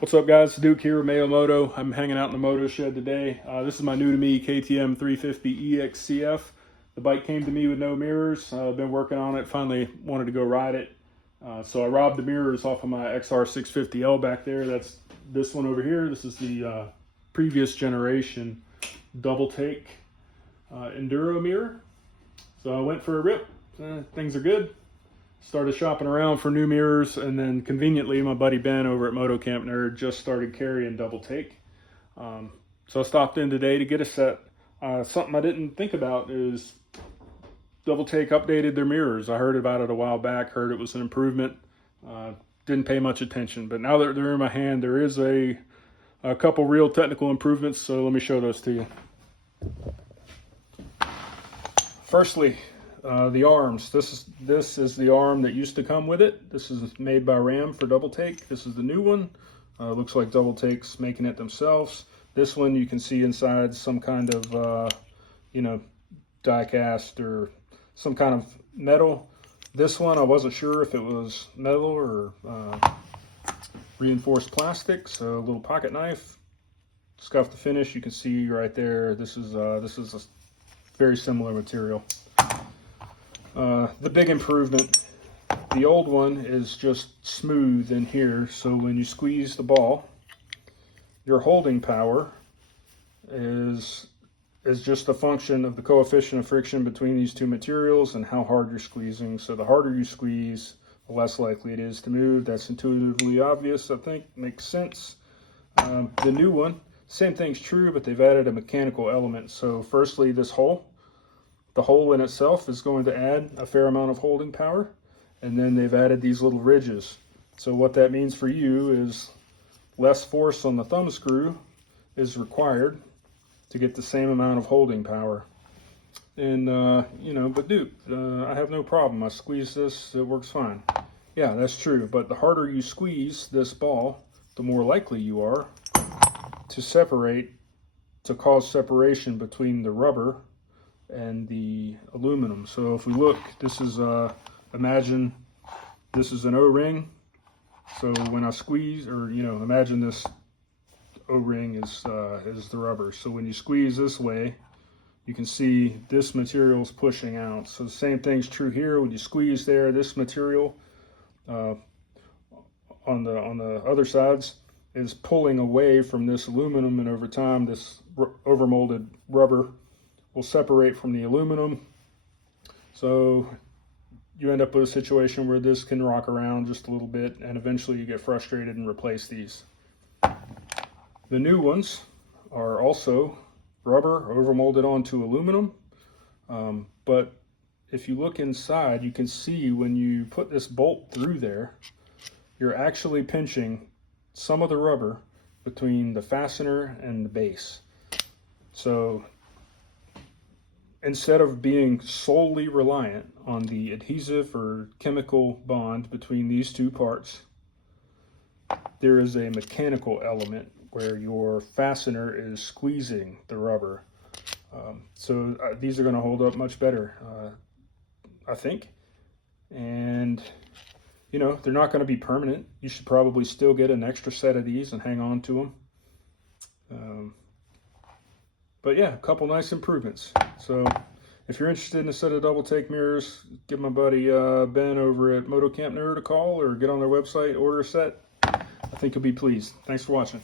What's up, guys? Duke here with Mayo Moto. I'm hanging out in the moto shed today. This is my new to me KTM 350 EXCF. The bike came to me with no mirrors. I've been working on it. Finally wanted to go ride it. So I robbed the mirrors off of my XR 650L back there. That's this one over here. This is the previous generation double take Enduro mirror. So I went for a rip. Things are good. Started shopping around for new mirrors, and then conveniently my buddy Ben over at Moto Camp Nerd just started carrying double take. So I stopped in today to get a set. Something I didn't think about is double take updated their mirrors. I heard about it a while back, heard it was an improvement. Didn't pay much attention, but now that they're in my hand, there is a couple real technical improvements, so let me show those to you. Firstly, the arms. This is the arm that used to come with it. This is made by Ram for double take. This is the new one. Looks like double take's making it themselves. This one you can see inside some kind of die cast or some kind of metal. This one I wasn't sure if it was metal or reinforced plastic. So a little pocket knife, scuff the finish. You can see right there. This is a very similar material. The big improvement, the old one is just smooth in here, so when you squeeze the ball, your holding power is just a function of the coefficient of friction between these two materials and how hard you're squeezing. So the harder you squeeze, the less likely it is to move. That's intuitively obvious, I think, makes sense. The new one, same thing's true, but they've added a mechanical element. So firstly, this hole. The hole in itself is going to add a fair amount of holding power, and then they've added these little ridges. So what that means for you is less force on the thumb screw is required to get the same amount of holding power. And but dude, I have no problem. I squeeze this, it works fine. Yeah, that's true, but the harder you squeeze this ball, the more likely you are to cause separation between the rubber and the aluminum. So if we look, this is imagine this is an O-ring. So when I squeeze, or imagine this O-ring is the rubber. So when you squeeze this way, you can see this material is pushing out. So the same thing's true here. When you squeeze there, this material on the other sides is pulling away from this aluminum, and over time this overmolded rubber will separate from the aluminum. So you end up with a situation where this can rock around just a little bit, and eventually you get frustrated and replace these. The new ones are also rubber overmolded onto aluminum, but if you look inside, you can see when you put this bolt through there, you're actually pinching some of the rubber between the fastener and the base. So instead of being solely reliant on the adhesive or chemical bond between these two parts, there is a mechanical element where your fastener is squeezing the rubber. So these are going to hold up much better, I think. And they're not going to be permanent. You should probably still get an extra set of these and hang on to them. But yeah, a couple nice improvements. So if you're interested in a set of double take mirrors, give my buddy Ben over at Moto Camp Nerd a call, or get on their website, order a set. I think you'll be pleased. Thanks for watching.